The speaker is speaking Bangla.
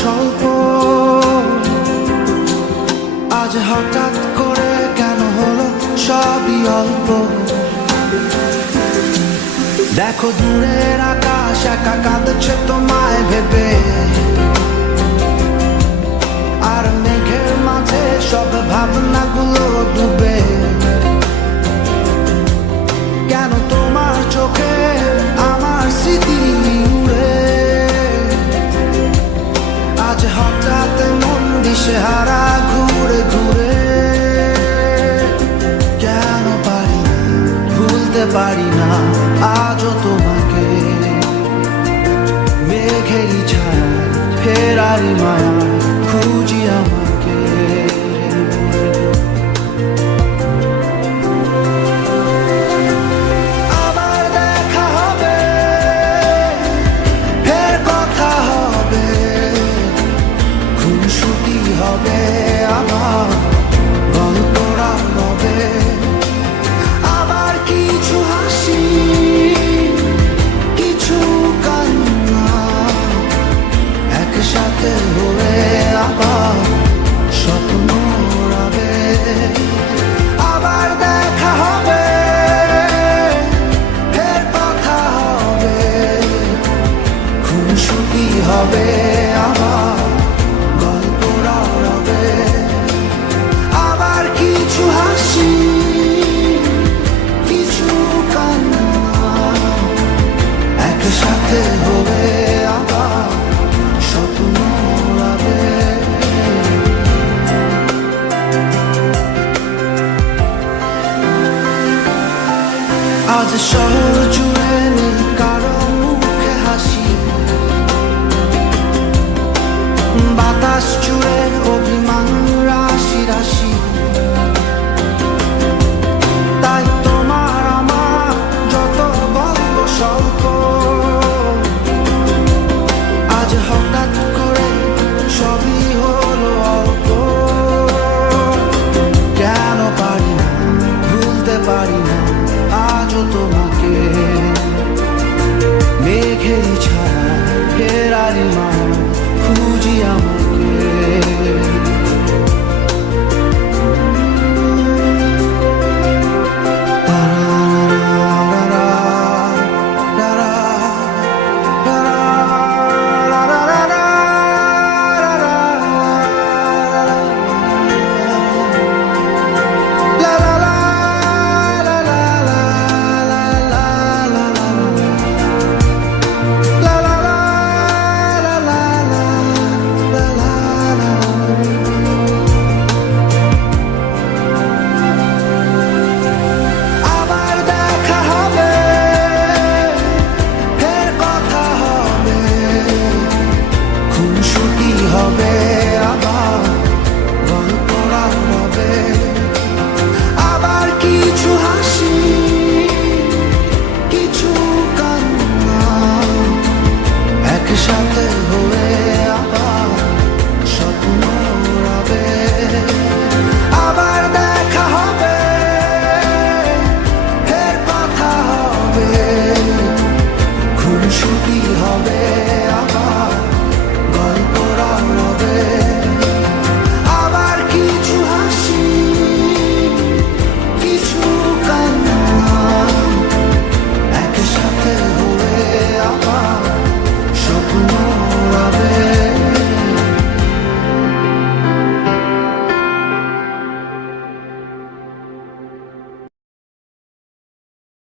স্বল্প, আজ হঠাৎ করে কেন হলো সবই অল্প। দেখো দূরের আকাশ একা কাঁদছে তোমায় ভেবে, আর মেঘের মাঝে সব ভাবনাগুলো ডুবে। কেন তোমার চোখে আমার স্মৃতি উড়ে, আজ হঠাৎ মন দিশেহারা ঘুরে ঘুরে। কেন পারি না ভুলতে পারি না আজও তোমাকে, মেঘেরই ছায়া ফেরারি মায়া খুঁজি আমাকে। আবার দেখা হবে, ফের কথা হবে, খুনসুটি হবে, আবার গল্পরা হবে। আবার কিছু হাসি, কিছু কান্না একসাথে হয়ে আবার স্বপ্ন উড়াবে। আবার দেখা হবে, ফের কথা হবে, খুনসুটি হবে, আবার গল্পরা উড়াবে। আবার কিছু হাসি, কিছু কান্না একসাথে হবে, আবার স্বপ্ন উড়াবে। আজ শহর জুড়ে নেই কারো মুখে হাসি, বাতাস জুড়ে অভিমান রাশি রাশি। তাই তোমার আমার যত গল্প স্বল্প, আজ হঠাৎ করে সবই হলো অল্প। কেন পারি না ভুলতে পারি না আজও তোমাকে, মেঘের ছায়া ফেরারি মায়া খুঁজি আমাকে। হবে, আবার গল্পরা হবে। আবার কিছু হাসি, কিছু কান্না একসাথে হয়ে আবার স্বপ্ন উড়াবে। আবার দেখা হবে, ফের কথা হবে, খুনসুটি হবে।